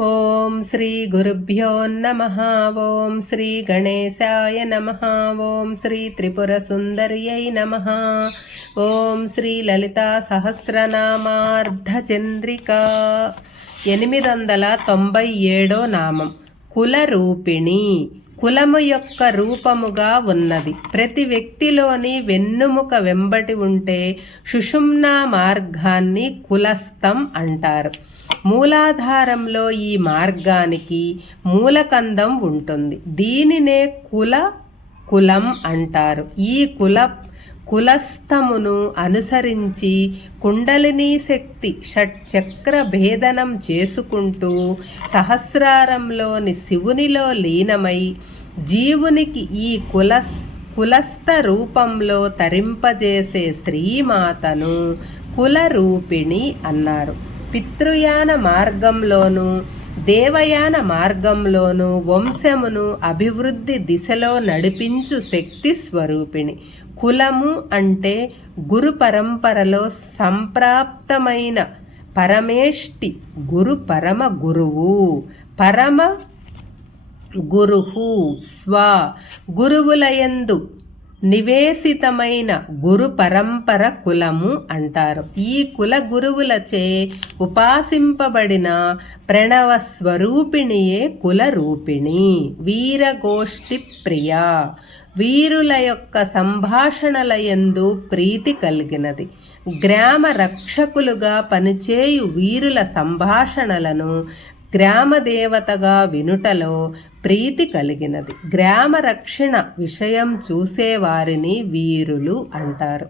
ఓం శ్రీ గురుభ్యో నమ. ఓం శ్రీ గణేశాయ నమ. ఓం శ్రీ త్రిపుర సుందర్యై నమ. ఓం శ్రీ లలితా సహస్రనామార్ధచంద్రిక. ఎనిమిది వందల తొంభై ఏడో నామం. కులరూపిణి కులము యొక్క రూపముగా ఉన్నది. ప్రతి వ్యక్తిలోని వెన్నుముక వెంబటి ఉంటే సుషుమ్నా మార్గాన్ని కులస్థం అంటారు. మూలాధారంలో ఈ మార్గానికి మూలకందం ఉంటుంది. దీనినే కుల కులం అంటారు. ఈ కుల కులస్థమును అనుసరించి కుండలినీ శక్తి షట్చక్ర భేదనం చేసుకుంటూ సహస్రారంలోని శివునిలో లీనమై జీవునికి ఈ కులస్ కులస్థ రూపంలో తరింపజేసే శ్రీమాతను కులరూపిణి అన్నారు. పితృయాన మార్గంలోనూ దేవయాన మార్గంలోనూ వంశమును అభివృద్ధి దిశలో నడిపించు శక్తి స్వరూపిణి. కులము అంటే గురు పరంపరలో సంప్రాప్తమైన పరమేష్టి గురు పరమ గురువు. పరమ గురుహు స్వ గురువులయందు నివేశితమైన గురు పరంపర కులము అంటారు. ఈ కుల గురువులచే ఉపాసింపబడిన ప్రణవ స్వరూపిణియే కుల రూపిణి. వీరగోష్ఠి ప్రియ. వీరుల యొక్క సంభాషణల ఎందు ప్రీతి కలిగినది. గ్రామ రక్షకులుగా పనిచేయు వీరుల సంభాషణలను గ్రామదేవతగా వినుటలో ప్రీతి కలిగినది. గ్రామ రక్షణ విషయం చూసేవారిని వీరులు అంటారు.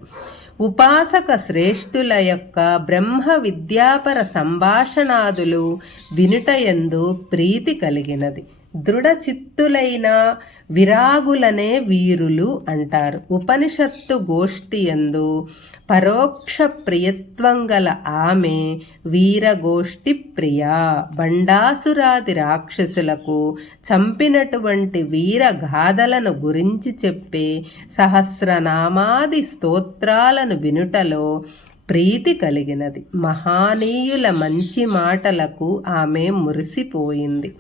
ఉపాసక శ్రేష్ఠుల యొక్క బ్రహ్మ విద్యాపర సంభాషణాదులు వినుటయందు ప్రీతి కలిగినది. దృఢచిత్తులైన విరాగులనే వీరులు అంటారు. ఉపనిషత్తు గోష్ఠియందు పరోక్ష ప్రియత్వం గల ఆమె వీరగోష్ఠి ప్రియ. బండాసురాది రాక్షసులకు చంపినటువంటి వీరగాథలను గురించి చెప్పే సహస్రనామాది స్తోత్రాలను వినుటలో ప్రీతి కలిగినది. మహానీయుల మంచి మాటలకు ఆమె మురిసిపోయింది.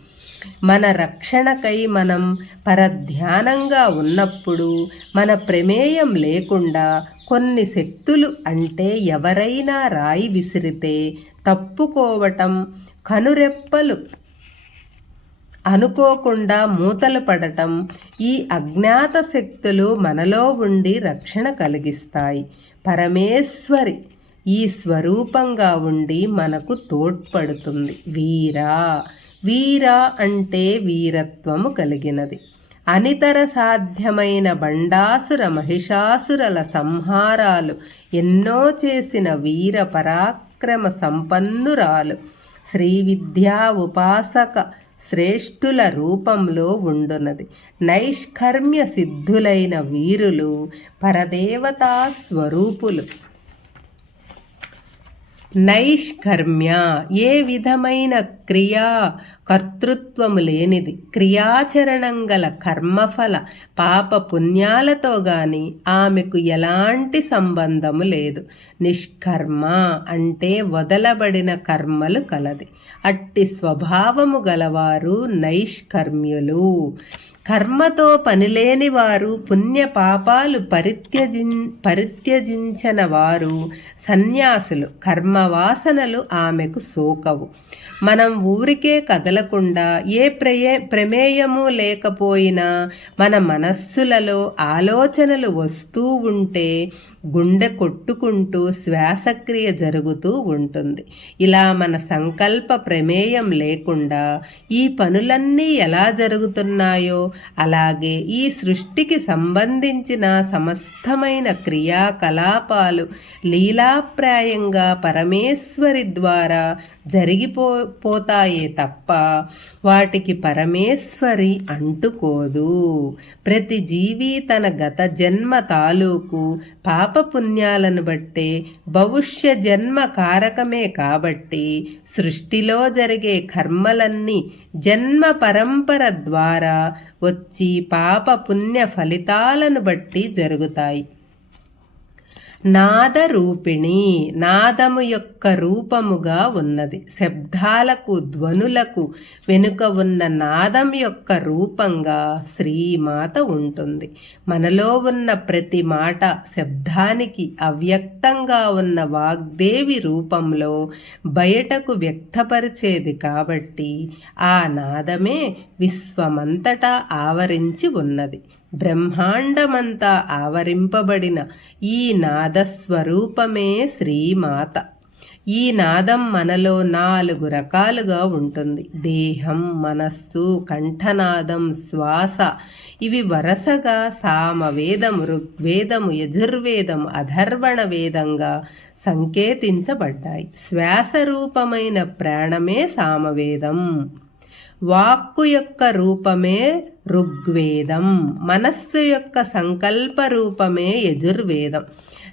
మన రక్షణకై మనం పరధ్యానంగా ఉన్నప్పుడు మన ప్రమేయం లేకుండా కొన్ని శక్తులు అంటే ఎవరైనా రాయి విసిరితే తప్పుకోవటం కనురెప్పలు అనుకోకుండా మూతలు పడటం ఈ అజ్ఞాత శక్తులు మనలో ఉండి రక్షణ కలిగిస్తాయి. పరమేశ్వరి ఈ స్వరూపంగా ఉండి మనకు తోడ్పడుతుంది. వీరా. వీర అంటే వీరత్వము కలిగినది. అనితర సాధ్యమైన బండాసుర మహిషాసురల సంహారాలు ఎన్నో చేసిన వీర పరాక్రమ సంపన్నురాలు. శ్రీ విద్యా ఉపాసక శ్రేష్ఠుల రూపంలో ఉండునది. నైష్కర్మ్య సిద్ధులైన వీరులు పరదేవతా స్వరూపులు. నైష్కర్మ్య ఏ విధమైన క్రియా కర్తృత్వము లేనిది. క్రియాచరణం గల కర్మఫల పాప పుణ్యాలతో గాని ఆమెకు ఎలాంటి సంబంధము లేదు. నిష్కర్మ అంటే వదలబడిన కర్మలు కలది. అట్టి స్వభావము గలవారు నైష్కర్మ్యులు. కర్మతో పనిలేని వారు పుణ్య పాపాలు పరిత్యజిన్ పరిత్యజించిన వారు సన్యాసులు. కర్మ వాసనలు ఆమెకు సోకవు. మనం ఊరికే కదలకుండా ఏ ప్రయే ప్రమేయము లేకపోయినా మన మనస్సులలో ఆలోచనలు వస్తూ ఉంటే గుండె కొట్టుకుంటూ శ్వాసక్రియ జరుగుతూ ఉంటుంది. ఇలా మన సంకల్ప ప్రమేయం లేకుండా ఈ పనులన్నీ ఎలా జరుగుతున్నాయో అలాగే ఈ సృష్టికి సంబంధించిన సమస్తమైన క్రియాకలాపాలు లీలాప్రాయంగా పరమేశ్వరి ద్వారా జరిగిపో పోతాయే తప్ప వాటికి పరమేశ్వరి అంటుకోదు. ప్రతి జీవి తన గత జన్మ తాలూకు పాపపుణ్యాలను బట్టే భవిష్య జన్మ కారకమే కాబట్టి సృష్టిలో జరిగే కర్మలన్నీ జన్మ పరంపర ద్వారా వచ్చి పాప పుణ్య ఫలితాలను బట్టి జరుగుతాయి. నాదరూపిణి నాదము యొక్క రూపముగా ఉన్నది. శబ్దాలకు ధ్వనులకు వెనుక ఉన్న నాదం యొక్క రూపంగా శ్రీమాత ఉంటుంది. మనలో ఉన్న ప్రతి మాట శబ్దానికి అవ్యక్తంగా ఉన్న వాగ్దేవి రూపంలో బయటకు వ్యక్తపరిచేది కాబట్టి ఆ నాదమే విశ్వమంతటా ఆవరించి ఉన్నది. బ్రహ్మాండమంతా ఆవరింపబడిన ఈ నాదస్వరూపమే శ్రీమాత. ఈ నాదం మనలో నాలుగు రకాలుగా ఉంటుంది. దేహం మనస్సు కంఠనాదం శ్వాస. ఇవి వరసగా సామవేదము ఋగ్వేదము యజుర్వేదం అధర్వణ వేదంగా సంకేతించబడ్డాయి. శ్వాస రూపమైన ప్రాణమే సామవేదం. వాక్కు యొక్క రూపమే ఋగ్వేదం మనస్సు యొక్క సంకల్ప రూపమే యజుర్వేదం.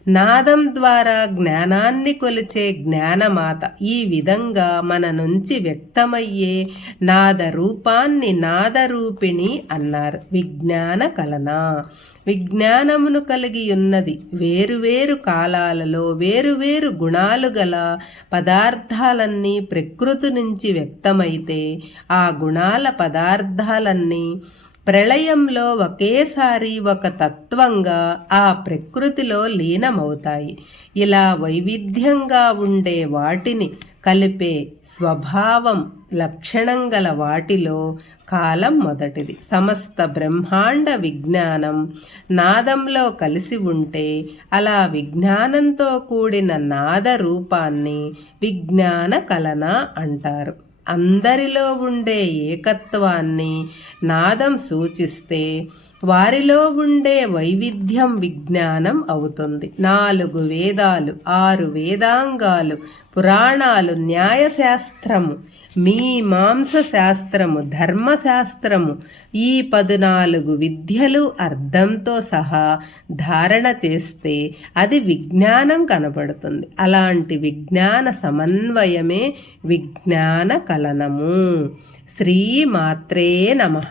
నాదం ద్వారా జ్ఞానాన్ని కొలిచే జ్ఞానమాత ఈ విధంగా మన నుంచి వ్యక్తమయ్యే నాద రూపాన్ని నాదరూపిణి అన్నారు. విజ్ఞాన కలన. విజ్ఞానమును కలిగి ఉన్నది వేరువేరు కాలాలలో వేరువేరు గుణాలు గల పదార్థాలన్నీ ప్రకృతి నుంచి వ్యక్తమైతే ఆ గుణాల పదార్థాలన్నీ ప్రళయంలో ఒకేసారి ఒక తత్వంగా ఆ ప్రకృతిలో లీనమవుతాయి. ఇలా వైవిధ్యంగా ఉండే వాటిని కలిపే స్వభావం లక్షణం గల వాటిలో కాలం మొదటిది. సమస్త బ్రహ్మాండ విజ్ఞానం నాదంలో కలిసి ఉంటే అలా విజ్ఞానంతో కూడిన నాద రూపాన్ని విజ్ఞాన కలన అంటారు. అందరిలో ఉండే ఏకత్వాన్ని నాదం సూచిస్తే వారిలో ఉండే వైవిధ్యం విజ్ఞానం అవుతుంది. నాలుగు వేదాలు ఆరు వేదాంగాలు పురాణాలు న్యాయశాస్త్రము మీమాంస శాస్త్రము ధర్మశాస్త్రము ఈ పదునాలుగు విద్యలు అర్థంతో సహా ధారణ చేస్తే అది విజ్ఞానం కనబడుతుంది. అలాంటి విజ్ఞాన సమన్వయమే విజ్ఞాన కలనము. శ్రీమాత్రే నమ.